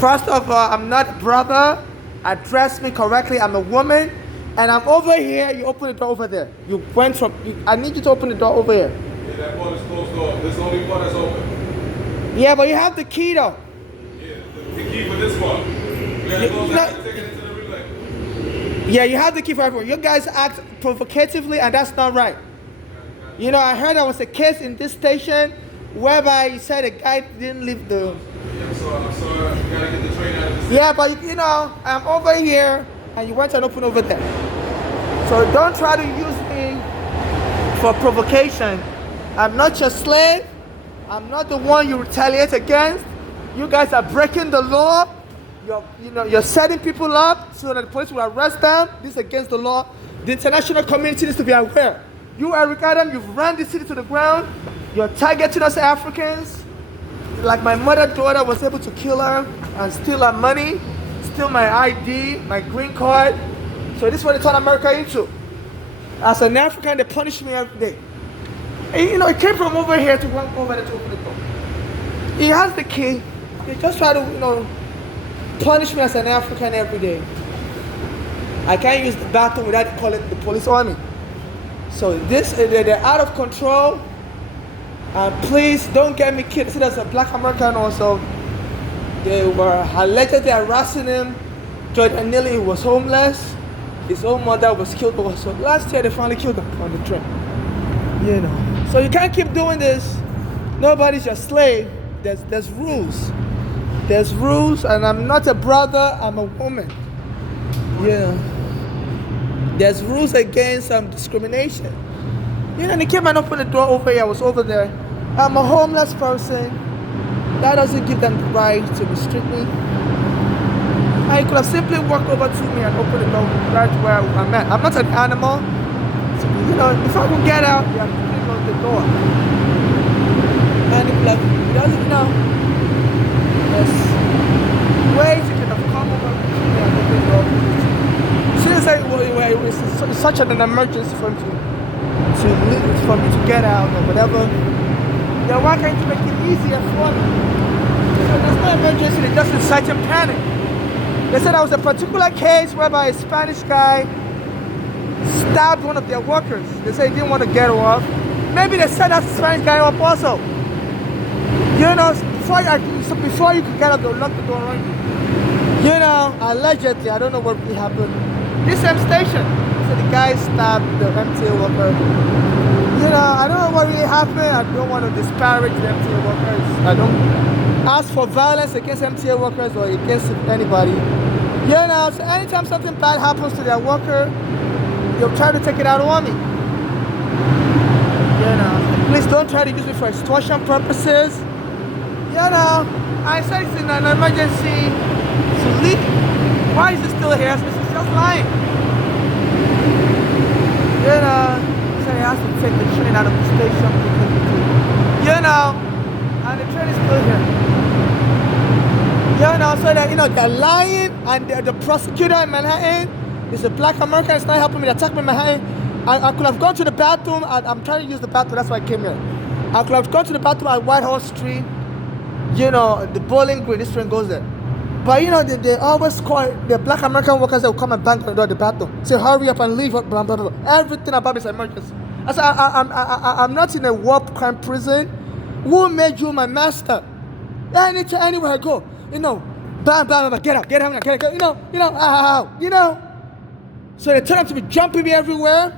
First of all, I'm not a brother. Address me correctly. I'm a woman. And I'm over here. You open the door over there. You went from. I need you to open the door over here. Yeah, that part is closed off. This is the only part that's open. Yeah, but you have the key though. Yeah, the key for this part. We gotta close that and take it into the relay. Yeah, you have the key for everyone. You guys act provocatively, and that's not right. You know, I heard there was a case in this station whereby you said a guy didn't leave the. Yeah, I'm sorry. We gotta get the train out of the city. Yeah, but you know, I'm over here, and you went and opened over there. So don't try to use me for provocation. I'm not your slave. I'm not the one you retaliate against. You guys are breaking the law. You're setting people up so that the police will arrest them. This is against the law. The international community needs to be aware. You, Eric Adam, you've run the city to the ground. You're targeting us Africans. Like my mother's daughter was able to kill her and steal her money, steal my ID, my green card. So this is what they turn America into. As an African, they punish me every day. And, you know, it came from over here to walk over there to open the door. He has the key. They just try to, you know, punish me as an African every day. I can't use the bathroom without calling the police on me. So they're out of control. Please don't get me killed. See, there's a black American also. They were allegedly harassing him. Jordan Neely was homeless. His own mother was killed. So last year they finally killed him on the train. You know. So you can't keep doing this. Nobody's your slave. There's rules. There's rules, and I'm not a brother. I'm a woman. Yeah. There's rules against discrimination. You know, they came and opened the door over here. I was over there. I'm a homeless person. That doesn't give them the right to restrict me. I could have simply walked over to me and opened the door right where I'm at. I'm not an animal. So, you know, if I could get out, you have to close the door. And if like, it doesn't know. There's ways you could have come over to me and opened the door. She didn't say it was such an emergency for me to get out or whatever. Then why can't you make it easier for me? So there's no emergency, they just incite and panic. They said there was a particular case whereby a Spanish guy stabbed one of their workers. They said he didn't want to get off. Maybe they set that Spanish guy up also. You know, before you could get out, they'll lock the door on you. You know, allegedly, I don't know what really happened. This same station, so the guy stabbed the MTA worker. You know, I don't know what really happened. I don't want to disparage the MTA workers. I don't ask for violence against MTA workers or against anybody. You know, so anytime something bad happens to their worker, they'll try to take it out on me. You know, please don't try to use me for extortion purposes. You know, I said it's in an emergency to leave. Why is it still here? This is just lying. You know, so he has to take the train out of the station. You know, and the train is still here. You know, so that, you know, they're lying, and the prosecutor in Manhattan is a black American. It's not helping me. They attacked me in Manhattan. I could have gone to the bathroom. I'm trying to use the bathroom. That's why I came here. I could have gone to the bathroom at Whitehall Street. You know, the Bowling Green. This train goes there. But you know, they always call the black American workers that will come and bang on the door of the bathroom. Say, hurry up and leave. Blah, blah, blah. Everything about me is emergency. I said, I'm not in a war crime prison. Who made you my master? Anytime, anywhere I go, you know, bam, bam, bam, get out, you know. So they turn out to be jumping me everywhere.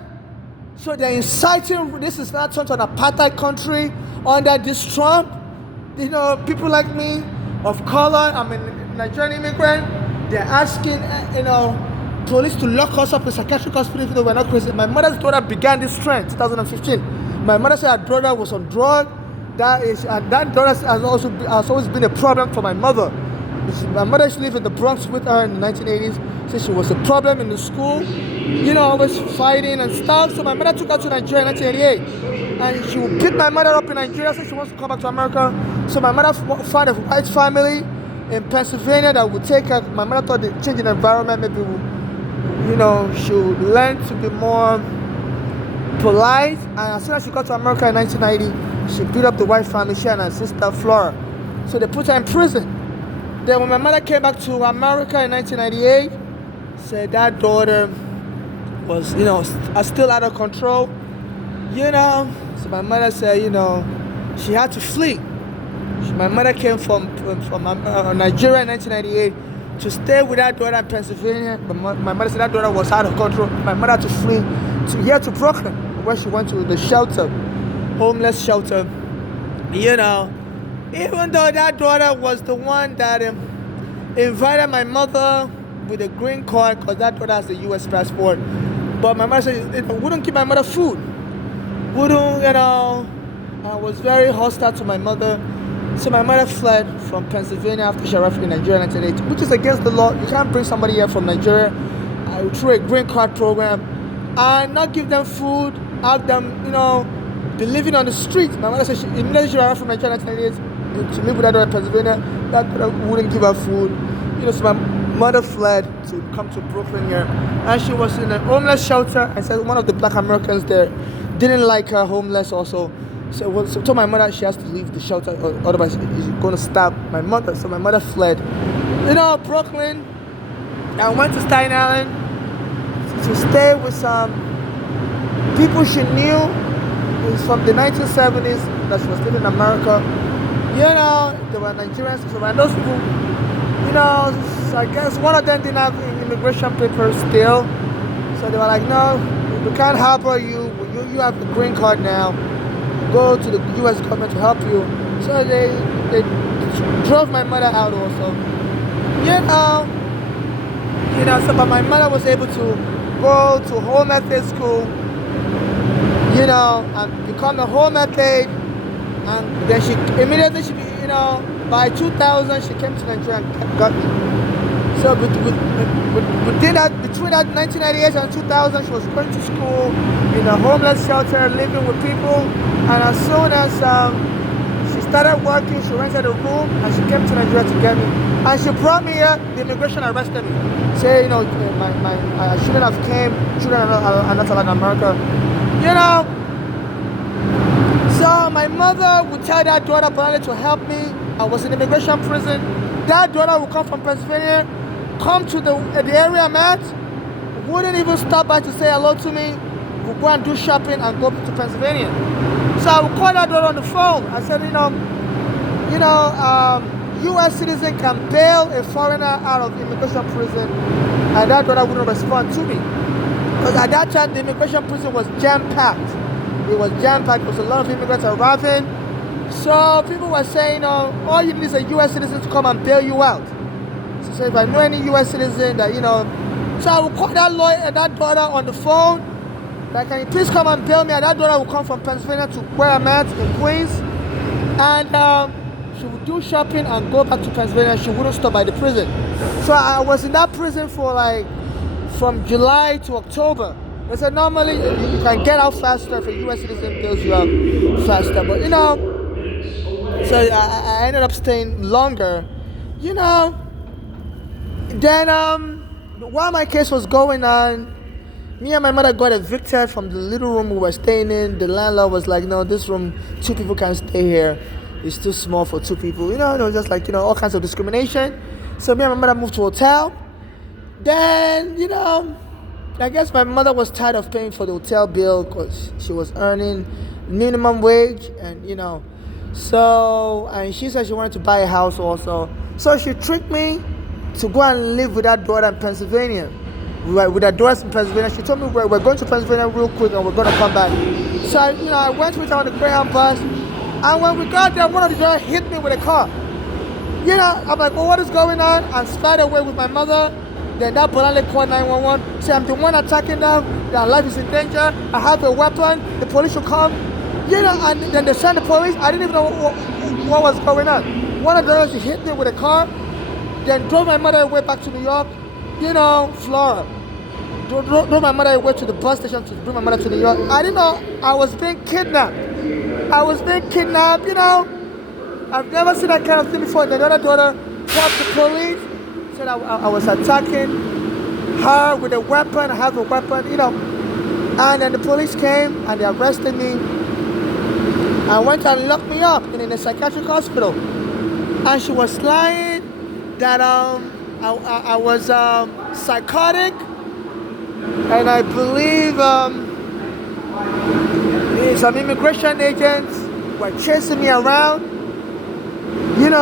So they're inciting. This is not such an apartheid country under this Trump. You know, people like me, of color, I'm a Nigerian immigrant. They're asking, you know, police to lock us up in psychiatric hospital even though we're not crazy. My mother's daughter began this trend, 2015. My mother said her brother was on drug. That daughter has always been a problem for my mother. My mother used to live in the Bronx with her in the 1980s. So she was a problem in the school, you know, always fighting and stuff. So my mother took her to Nigeria in 1988. And she would pick my mother up in Nigeria, so she wants to come back to America. So my mother found a white family in Pennsylvania that would take her. My mother thought the change in environment maybe would, you know, she would learn to be more polite. And as soon as she got to America in 1990, she beat up the white family, she and her sister Flora. So they put her in prison. Then when my mother came back to America in 1998, said that daughter was, still out of control. So my mother said, she had to flee. My mother came from Nigeria in 1998 to stay with that daughter in Pennsylvania. But my mother said that daughter was out of control. My mother had to flee to Brooklyn, where she went to the shelter, homeless shelter. Even though that daughter was the one that invited my mother with a green card, because that daughter has a U.S. passport. But my mother said, wouldn't give my mother food. I was very hostile to my mother. So my mother fled from Pennsylvania after she arrived in Nigeria in 1980, which is against the law. You can't bring somebody here from Nigeria through a green card program and not give them food, have them, be living on the street. My mother said immediately she arrived from Nigeria in 1988 to live with that daughter in Pennsylvania. That daughter wouldn't give her food. So my mother fled to come to Brooklyn here. And she was in a homeless shelter. And said one of the black Americans there didn't like her homeless also. So told my mother she has to leave the shelter, otherwise he's going to stab my mother. So my mother fled. Brooklyn. I went to Staten Island to stay with some people she knew. It was from the 1970s that she was living in America. They were Nigerians. So when those people, so I guess one of them didn't have immigration papers still. So they were like, no, we can't help her. You have the green card now. Go to the U.S. government to help you. So they drove my mother out also. But my mother was able to go to home ethic school, and become a home ethic. And then she immediately, by 2000, she came to Nigeria and got me. So between that 1998 and 2000, she was going to school in a homeless shelter, living with people. And as soon as she started working, she rented a room and she came to Nigeria to get me. And she brought me here. The immigration arrested me. Say, I shouldn't have came. Children are not allowed in America. So my mother would tell that daughter apparently to help me. I was in immigration prison. That daughter would come from Pennsylvania, come to the area I'm at, wouldn't even stop by to say hello to me, would go and do shopping and go to Pennsylvania. So I would call that daughter on the phone. I said, U.S. citizen can bail a foreigner out of immigration prison, and that daughter wouldn't respond to me. Because at that time, the immigration prison was jam-packed. It was jam-packed. There was a lot of immigrants arriving. So people were saying, all you need is a U.S. citizen to come and bail you out. So if I know any U.S. citizen that, so I would call that daughter on the phone, like, can you please come and bail me? And that daughter would come from Pennsylvania to where I'm at in Queens. And she would do shopping and go back to Pennsylvania. She wouldn't stop by the prison. So I was in that prison for from July to October. They said normally you can get out faster if a U.S. citizen bails you out faster. But, so I ended up staying longer, Then, while my case was going on, me and my mother got evicted from the little room we were staying in. The landlord was like, no, this room, 2 people can't stay here. It's too small for 2 people. It was just like, all kinds of discrimination. So me and my mother moved to a hotel. Then, I guess my mother was tired of paying for the hotel bill because she was earning minimum wage and, So, and she said she wanted to buy a house also. So she tricked me to go and live with that daughter in Pennsylvania. With her daughters in Pennsylvania. She told me we're going to Pennsylvania real quick and we're going to come back. So, I went with her on the Greyhound bus. And when we got there, one of the daughters hit me with a car. I'm like, well, what is going on? I started away with my mother. Then that Bolale called 911. Say, I'm the one attacking them. Their life is in danger. I have a weapon. The police will come. And then they sent the police. I didn't even know what was going on. One of the girls, she hit me with a car, then drove my mother away back to New York, Florida. Drove my mother away to the bus station to bring my mother to New York. I didn't know I was being kidnapped. I've never seen that kind of thing before. The other daughter called the police, said I was attacking her with a weapon. I have a weapon, And then the police came and they arrested me. I went and locked me up in a psychiatric hospital. And she was lying that I was psychotic, and I believe some immigration agents were chasing me around, and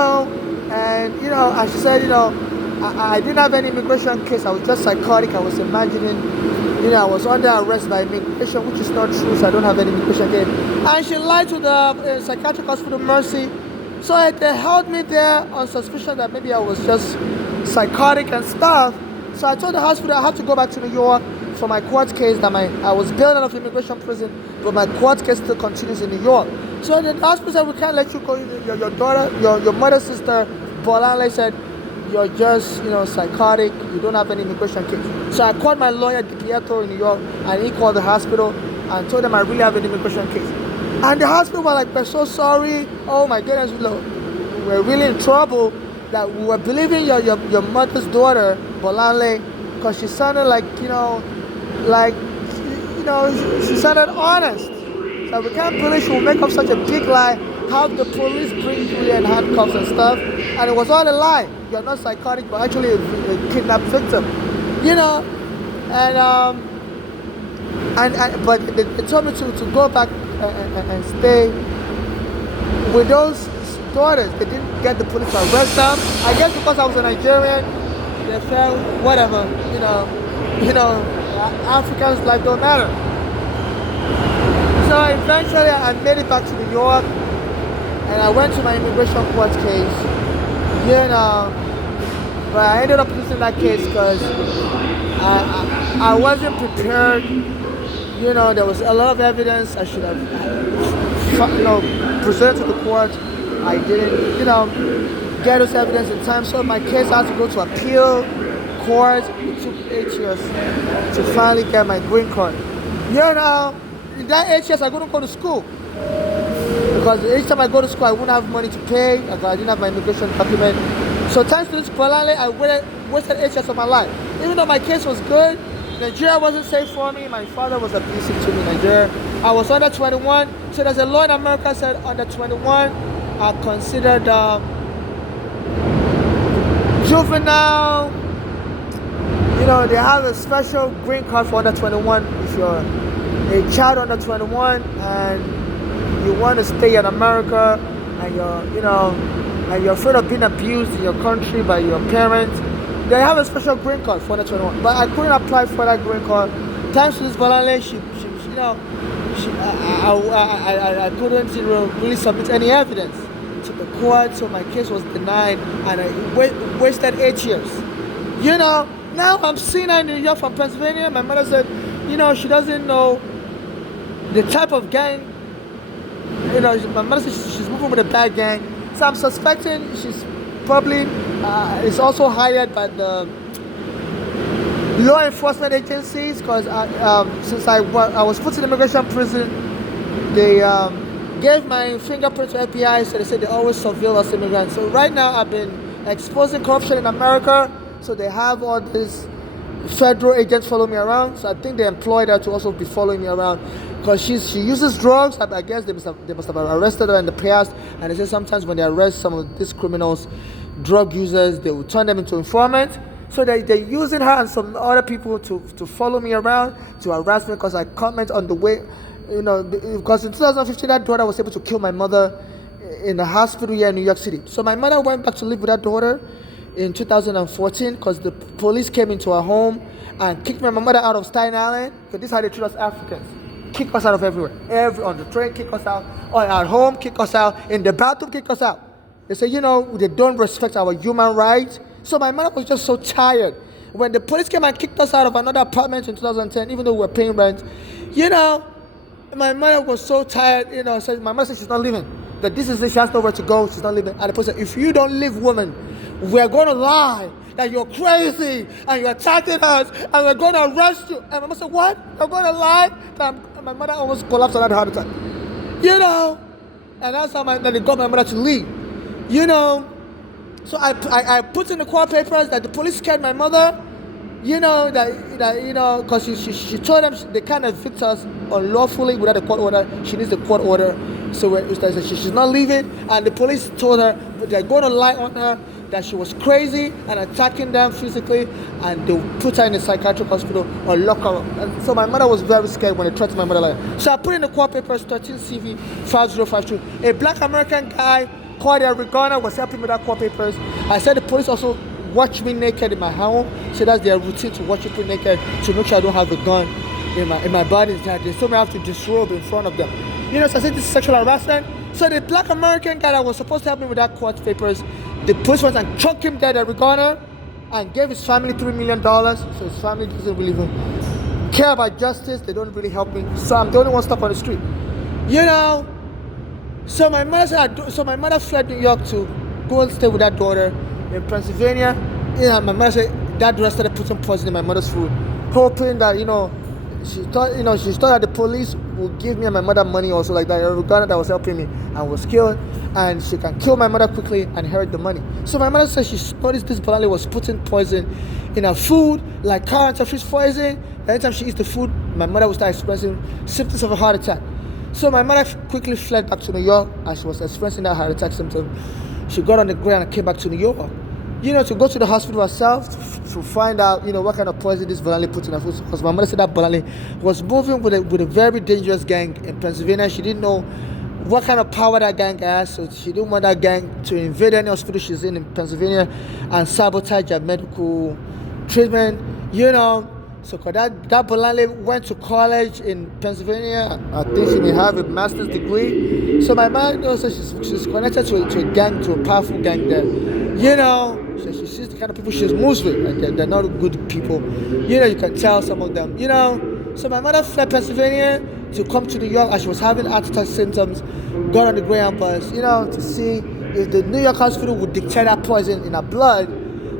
I said, I didn't have any immigration case. I was just psychotic. I was imagining, I was under arrest by immigration, which is not true. So I don't have any immigration case. And she lied to the psychiatric hospital Mercy. So they held me there on suspicion that maybe I was just psychotic and stuff. So I told the hospital I had to go back to New York for my court case. That I was bailed out of immigration prison, but my court case still continues in New York. So the hospital said, we can't let you go. Your daughter, your mother's sister, Bolanle, said, you're just, psychotic. You don't have any immigration case. So I called my lawyer, DiPietro, in New York, and he called the hospital and told them I really have an immigration case. And the hospital were like, we're so sorry. Oh my goodness, we're really in trouble. That we were believing your mother's daughter, Bolanle, because she sounded like, she sounded honest. So we can't believe she will make up such a big lie, have the police bring you in handcuffs and stuff, and it was all a lie. You're not psychotic, but actually a kidnapped victim, but they told me to go back and stay with those daughters. They didn't get the police to arrest them. I guess because I was a Nigerian, they felt whatever, Africans' life don't matter. So eventually I made it back to New York, and I went to my immigration court case, but I ended up losing that case because I wasn't prepared. There was a lot of evidence I should have, presented to the court. I didn't, get those evidence in time, so my case had to go to appeal court. It took 8 years to finally get my green card. In that 8 years I couldn't go to school because each time I go to school I wouldn't have money to pay because I didn't have my immigration document. So thanks to this Bolanle, I wasted 8 years of my life. Even though my case was good, Nigeria wasn't safe for me. My father was abusive to me in Nigeria. I was under 21, so there's a law in America said under 21 are considered juvenile. They have a special green card for under 21 if you're a child under 21 and you want to stay in America and you're afraid of being abused in your country by your parents. They have a special green card for under 21, but I couldn't apply for that green card. Thanks to this Bolanle, I couldn't really submit any evidence to the court, so my case was denied, and I wasted 8 years. Now I'm seeing her in New York from Pennsylvania. My mother said, she doesn't know the type of gang. My mother said she's moving with a bad gang, so I'm suspecting she's probably is also hired by the law enforcement agencies because since I was put in immigration prison, they gave my fingerprint to FBI, so they said they always surveil us immigrants. So right now I've been exposing corruption in America, so they have all these federal agents follow me around. So I think they employed her to also be following me around because she uses drugs. I guess they must have arrested her in the past, and they say sometimes when they arrest some of these criminals, drug users, they will turn them into informants. So they're using her and some other people to follow me around, to harass me because I comment on the way, because in 2015 that daughter was able to kill my mother in the hospital here in New York City. So my mother went back to live with that daughter in 2014 because the police came into her home and kicked my mother out of Staten Island, because this is how they treat us Africans. Kick us out of everywhere. On the train, kick us out. Or at home, kick us out. In the bathroom, kick us out. They say, they don't respect our human rights. So my mother was just so tired. When the police came and kicked us out of another apartment in 2010, even though we were paying rent, my mother was so tired, so my mother said she's not leaving. That this is it, she has nowhere to go, she's not leaving. And the police said, if you don't leave, woman, we're going to lie that you're crazy and you're attacking us and we're going to arrest you. And my mother said, what? You're going to lie? And my mother almost collapsed on that heart attack. And that's how they got my mother to leave. So I put in the court papers that the police scared my mother, because she told them they can't evict us unlawfully without a court order. She needs the court order. So she's not leaving, and the police told her they're going to lie on her that she was crazy and attacking them physically, and they put her in a psychiatric hospital or lock her up. And so my mother was very scared when they threatened my mother like that. So I put in the court papers 13 CV 5052. A black American guy called Eric Garner was helping me with that court papers. I said the police also watch me naked in my home, so that's their routine to watch me naked to make sure I don't have a gun in my body. They told me I have to disrobe in front of them. So I said this is sexual harassment. So the black American guy that was supposed to help me with that court papers, the police went and choked him dead at Regana and gave his family $3 million. So his family doesn't really even care about justice. They don't really help me. So I'm the only one stuck on the street. So my mother fled New York to go and stay with that daughter in Pennsylvania. My mother said that daughter started putting poison in my mother's food, hoping that she thought that the police would give me and my mother money also like that. A Ghana that was helping me and was killed, and she can kill my mother quickly and inherit the money. So my mother said she noticed this Bolale was putting poison in her food, like current or fish poison. Anytime she eats the food, my mother would start experiencing symptoms of a heart attack. So my mother quickly fled back to New York as she was experiencing that heart attack symptom. She got on the ground and came back to New York. To go to the hospital herself to find out, what kind of poison this Bolale put in her food. Because my mother said that Bolale was moving with a very dangerous gang in Pennsylvania. She didn't know what kind of power that gang has, so she didn't want that gang to invade any hospital she's in Pennsylvania and sabotage her medical treatment, So that Bolale went to college in Pennsylvania. I think she may have a master's degree. So my mother also she's connected to a gang, to a powerful gang there. So she sees the kind of people she's moves with. Like they're not good people. You can tell some of them. So my mother fled Pennsylvania to come to New York as she was having heart attack symptoms. Got on the Greyhound bus, to see if the New York hospital would detect that poison in her blood.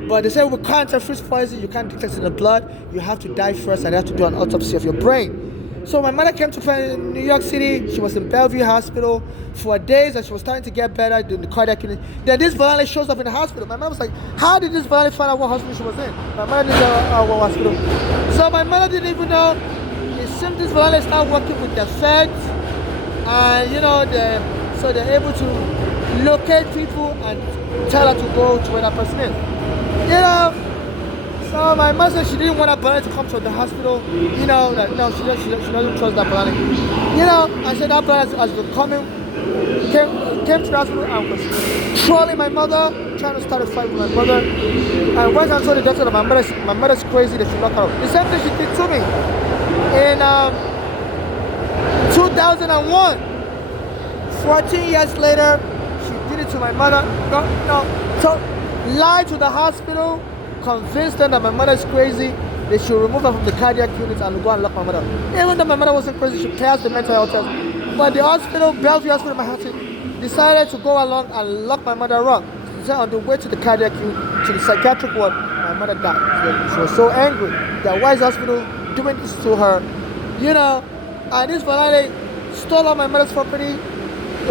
But they say we can't have fish poison, you can't detect it in the blood, you have to die first and they have to do an autopsy of your brain. So my mother came to New York City. She was in Bellevue Hospital for days and she was starting to get better doing the cardiac unit. Then this Bolale shows up in the hospital. My mother was like, how did this Bolale find out what hospital she was in? My mother didn't know what hospital. So my mother didn't even know. It seemed this Bolale started working with the feds and so they're able to locate people and tell her to go to where that person is. So my mother said she didn't want that Bolale to come to the hospital. She doesn't trust that Bolale. I said that Bolale has been came to the hospital and was trolling my mother, trying to start a fight with my mother. And went and told the doctor that my mother's crazy, they should lock her up. The same thing she did to me in 2001. 14 years later, she did it to my mother. So lied to the hospital, convinced them that my mother is crazy. They should remove her from the cardiac unit and go and lock my mother. Even though my mother wasn't crazy, she passed the mental health test. But the hospital, Bellevue Hospital in Manhattan, decided to go along and lock my mother up. So on the way to the cardiac unit, to the psychiatric ward, my mother died. She was so angry that why is the hospital doing this to her? And this Bolale stole all my mother's property,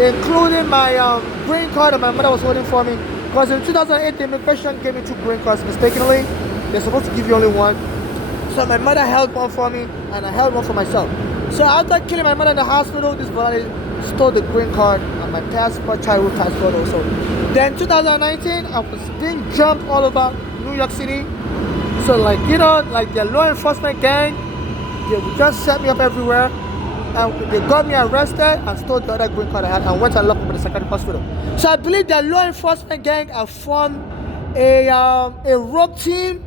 including my green card that my mother was holding for me. Because in 2008, the immigration gave me 2 green cards mistakenly. They're supposed to give you only one. So my mother held one for me, and I held one for myself. So after killing my mother in the hospital, this Bolale stole the green card and my passport, childhood passport also. Then 2019, I was being jumped all over New York City. So like the law enforcement gang, they would just set me up everywhere. And they got me arrested and stole the other green card I had and went and locked me in the psychiatric hospital. So I believe the law enforcement gang have formed a rogue team.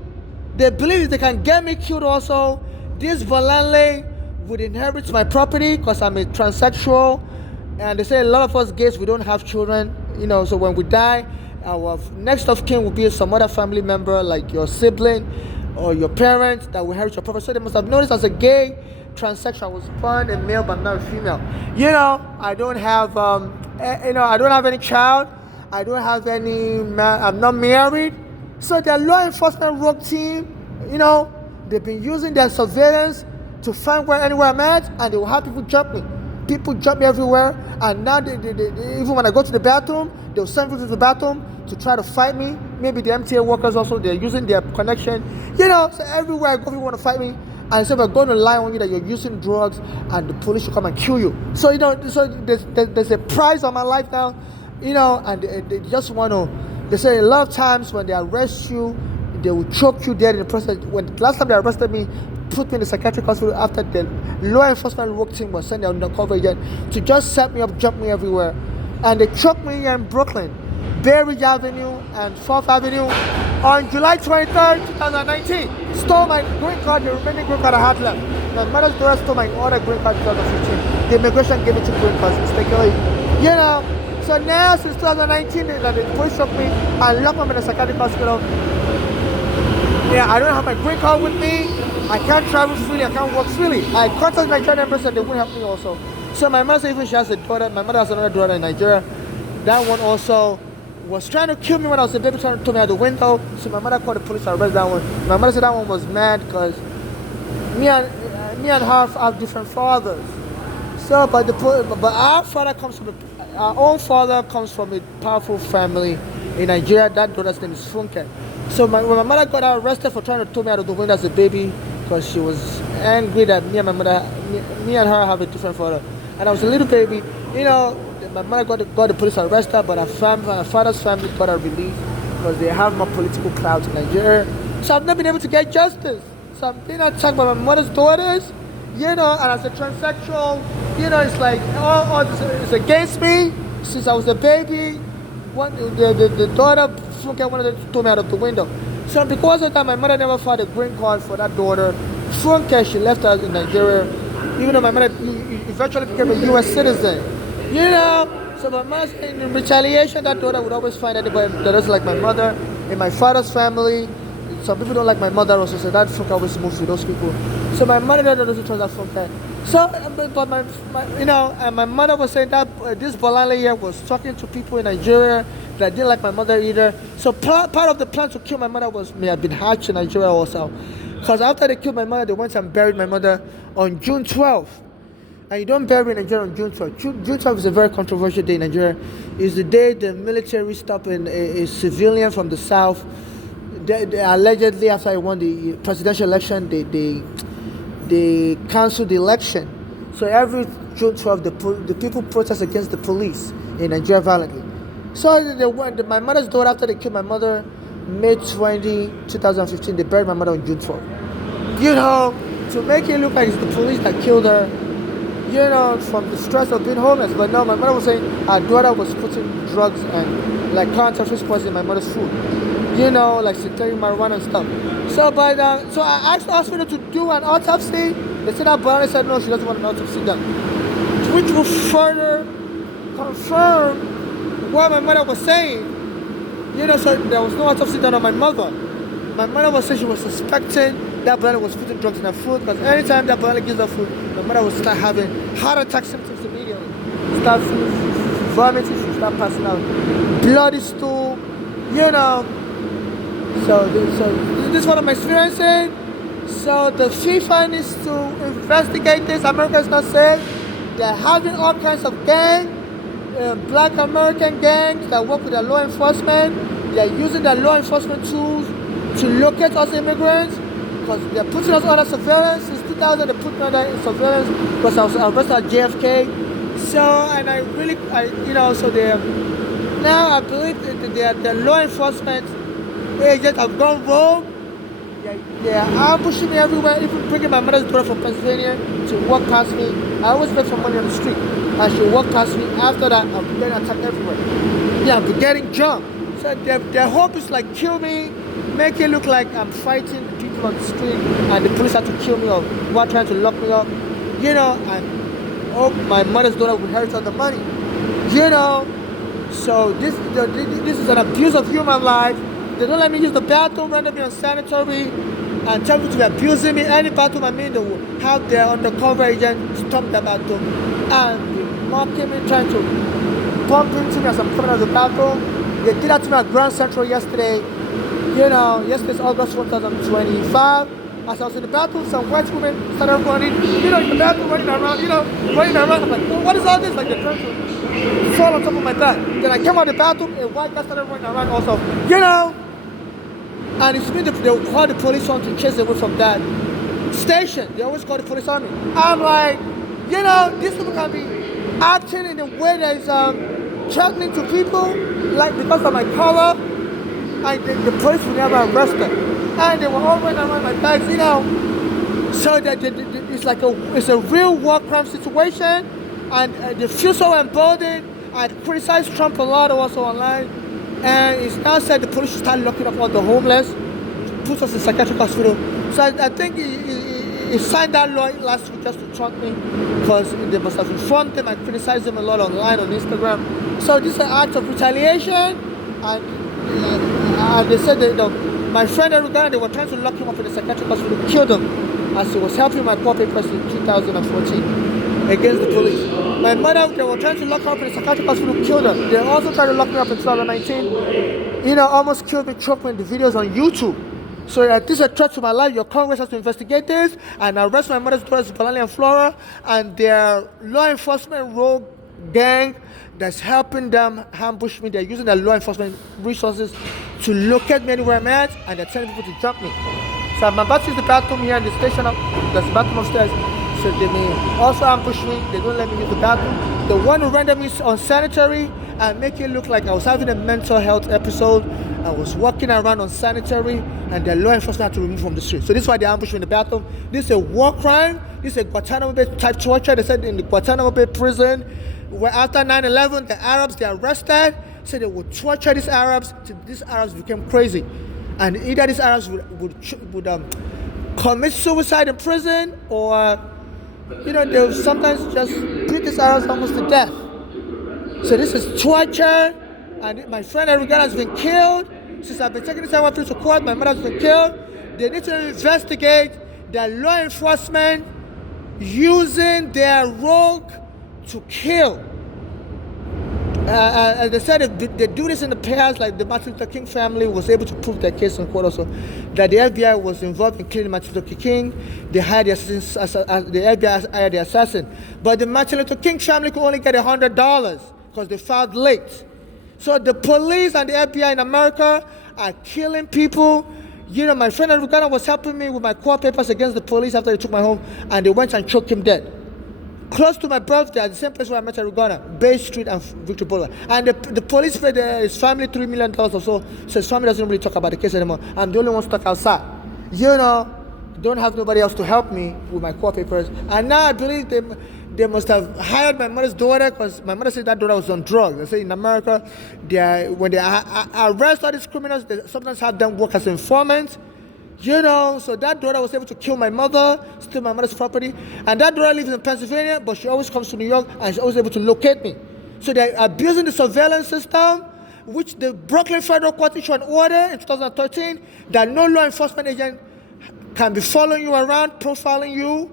They believe they can get me killed also. This Bolale would inherit my property because I'm a transsexual. And they say a lot of us gays, we don't have children. So when we die, our next of kin will be some other family member like your sibling or your parents that will inherit your property. So they must have noticed as a gay transsexual, I was born a male but not a female. I don't have I don't have any child. I don't have any I'm not married. So the law enforcement rogue team, they've been using their surveillance to find anywhere I'm at, and they will have people jump me. People jump me everywhere, and now they even when I go to the bathroom, they'll send people to the bathroom to try to fight me. Maybe the MTA workers also, they're using their connection. So everywhere I go, people want to fight me. And so we're going to lie on you that you're using drugs and the police should come and kill you. So, so there's a price on my life now, and they just want to They say a lot of times when they arrest you, they will choke you dead in the process. When last time they arrested me, put me in the psychiatric hospital after the law enforcement work team was sent undercover agent to just set me up, jump me everywhere. And they choked me here in Brooklyn, Bay Ridge Avenue and 4th Avenue on July 23rd, 2019. Stole my green card, the remaining green card I had left. My mother's daughter stole my other green card in 2015. The immigration gave me 2 green cards mistakenly. You know, so now since 2019 that the police took me and locked me in a psychiatric hospital. Yeah, I don't have my green card with me. I can't travel freely, I can't work freely. I contacted Nigerian embassy and they wouldn't help me also. So my mother said even she has a daughter, my mother has another daughter in Nigeria. That one also was trying to kill me when I was a baby, trying to throw me out the window. So my mother called the police to arrest that one. My mother said that one was mad because me and her have different fathers. So, but our father comes from our own father comes from a powerful family in Nigeria. That daughter's name is Funke. So when my mother got arrested for trying to throw me out of the window as a baby because she was angry that me and her have a different father. And I was a little baby, you know. My mother got the police arrested, but her father's family got her released because they have more political clout in Nigeria. So I've not been able to get justice. So I'm being attacked by my mother's daughters, you know, and as a transsexual, you know, it's like, it's against me. Since I was a baby, the daughter wanted to throw me out of the window. So because of that, my mother never filed a green card for that daughter. Funke, she left us in Nigeria, even though my mother eventually became a U.S. citizen. You know, so my mother, in retaliation, that daughter would always find anybody that doesn't like my mother. In my father's family, some people don't like my mother also, so that Funke always moves with those people. So my mother doesn't trust that Funke. So, but my mother was saying that this Bolale here was talking to people in Nigeria that didn't like my mother either. So part of the plan to kill my mother may have been hatched in Nigeria also. Because after they killed my mother, they went and buried my mother on June 12th. And you don't bury in Nigeria on June 12th. June 12th is a very controversial day in Nigeria. It's the day the military stopped a civilian from the south. They allegedly, after he won the presidential election, they canceled the election. So every June 12th, the people protest against the police in Nigeria violently. So my mother's daughter, after they killed my mother, May 20, 2015, they buried my mother on June 12th. You know, to make it look like it's the police that killed her, you know, from the stress of being homeless. But no, my mother was saying her daughter was putting drugs and like counterfeit poison in my mother's food. You know, like synthetic marijuana and stuff. So so I asked the hospital to do an autopsy. They said that Bolale said no, she doesn't want an autopsy done. Which will further confirm what my mother was saying. You know, so there was no autopsy done on my mother. My mother was saying she was suspecting that Bolale was putting drugs in her food because anytime that Bolale gives her food, my mother will start having heart attack symptoms immediately. Start vomiting, she start passing out. Bloody stool, you know. So this is what I'm experiencing. So the FIFA needs to investigate this. America is not safe. They're having all kinds of gangs, black American gangs that work with the law enforcement. They're using their law enforcement tools to locate us immigrants because they're putting us under surveillance. Since 2000, they put me under surveillance because I was arrested at JFK. So, and so now I believe that the law enforcement agents have gone rogue. They are ambushing me everywhere, even bringing my mother's daughter from Pennsylvania to walk past me. I always beg for money on the street. And she'll walk past me. After that, I'm getting attacked everywhere. Yeah, I'm getting jumped. So their hope is like kill me, make it look like I'm fighting people on the street and the police have to kill me or while trying to lock me up. You know, and hope my mother's daughter will inherit all the money. You know, so this is an abuse of human life. They don't let me use the bathroom, render me unsanitary, and tell me to be abusing me. Any bathroom I mean, they will have their undercover agent stop the bathroom and be mocking me, trying to bump into me as I'm coming out of the bathroom. They did that to me at Grand Central yesterday. You know, yesterday's August 2025. As I was in the bathroom, some white women started running, you know, in the bathroom, running around. I'm like, what is all this? Like, they're trying to fall on top of my back. Then I came out of the bathroom, a white guy started running around also. You know, and it's me, they'll call the police on to chase away from that station. They always call the police on me. I'm like, you know, these people can be acting in a way that is threatening to people, like because of my color. and the police were never arrested. And they were all running around my bags, So it's like it's a real war crime situation, and they feel so emboldened. I criticized Trump a lot also online, and it's now said the police should start locking up all the homeless, put us in psychiatric hospital. So I think he signed that law last week just to trump me, because they must have informed him. I criticized him a lot online on Instagram. So this is an act of retaliation, and they said that my friend Eric Garner, they were trying to lock him up in the psychiatric hospital, killed him as he was helping my poor papers in 2014 against the police. My mother, they were trying to lock her up in the psychiatric hospital, killed her. They also tried to lock me up in 2019, almost killed me, choked me in the videos on YouTube. So this is a threat to my life. Your Congress has to investigate this and arrest my mother's daughters, Palani and Flora, and their law enforcement rogue gang that's helping them ambush me. They're using their law enforcement resources to locate me anywhere I'm at, and they're telling people to jump me. So I'm about to use the bathroom here in the station. There's a bathroom upstairs. So they may also ambush me. They don't let me use the bathroom. They want to render me unsanitary and make it look like I was having a mental health episode. I was walking around unsanitary, and the law enforcement had to remove me from the street. So this is why they ambushed me in the bathroom. This is a war crime. This is a Guantanamo Bay type torture. They said in the Guantanamo Bay prison, where after 9/11, the Arabs, they arrested, said they would torture these Arabs till these Arabs became crazy. And either these Arabs would commit suicide in prison, or they would sometimes just beat these Arabs almost to death. So this is torture, and my friend Eric Garner has been killed. Since I've been taking this hour to court, my mother has been killed. They need to investigate the law enforcement using their rogue to kill. As they said, if they do this in the past, like the Martin Luther King family was able to prove their case in court also, that the FBI was involved in killing Martin Luther King. They hired the FBI hired the assassin. But the Martin Luther King family could only get $100 because they filed late. So the police and the FBI in America are killing people. My friend Eric Garner was helping me with my court papers against the police after they took my home, and they went and choked him dead. Close to my birthday, at the same place where I met Eric Garner, Bay Street and Victor Boulevard. And the police paid his family $3 million or so. So his family doesn't really talk about the case anymore. I'm the only one stuck outside. Don't have nobody else to help me with my court papers. And now I believe they must have hired my mother's daughter, because my mother said that daughter was on drugs. They say in America, when they arrest all these criminals, they sometimes have them work as informants. So that daughter was able to kill my mother, steal my mother's property. And that daughter lives in Pennsylvania, but she always comes to New York, and she's always able to locate me. So they're abusing the surveillance system, which the Brooklyn Federal Court issued an order in 2013 that no law enforcement agent can be following you around, profiling you,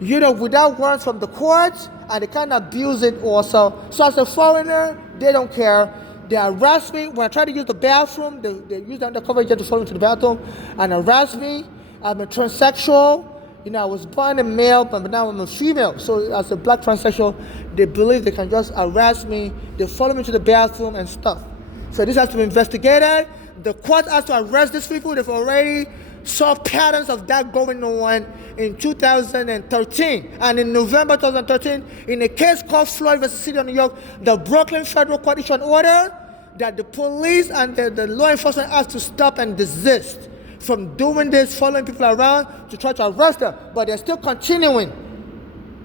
without warrants from the courts, and they can't abuse it also. So as a foreigner, they don't care. They arrest me. When I try to use the bathroom, they use the undercover agent to follow me to the bathroom and arrest me. I'm a transsexual. I was born a male, but now I'm a female. So as a black transsexual, they believe they can just arrest me. They follow me to the bathroom and stuff. So this has to be investigated. The court has to arrest these people. They've already saw patterns of that going on in 2013. And in November 2013, in a case called Floyd versus City of New York, the Brooklyn Federal Court issued an order that the police and the law enforcement has to stop and desist from doing this, following people around to try to arrest them. But they're still continuing.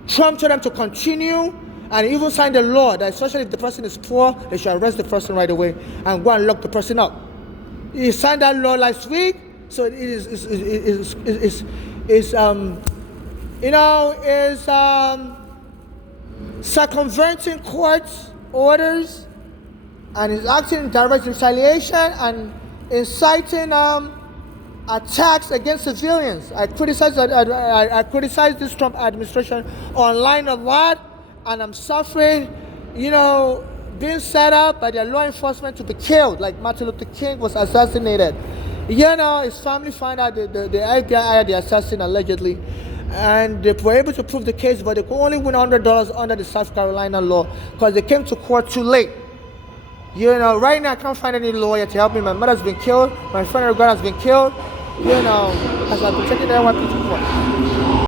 Trump told them to continue, and he even signed a law that especially if the person is poor, they should arrest the person right away and go and lock the person up. He signed that law last week. So it is circumventing court orders, and is acting in direct retaliation and inciting attacks against civilians. I criticize this Trump administration online a lot, and I'm suffering, being set up by their law enforcement to be killed, like Martin Luther King was assassinated. His family found out the FBI hired the assassin allegedly, and they were able to prove the case, but they could only win $100 under the South Carolina law because they came to court too late. Right now I can't find any lawyer to help me. My mother's been killed. My friend Eric Garner has been killed. As I've been taking that one to court.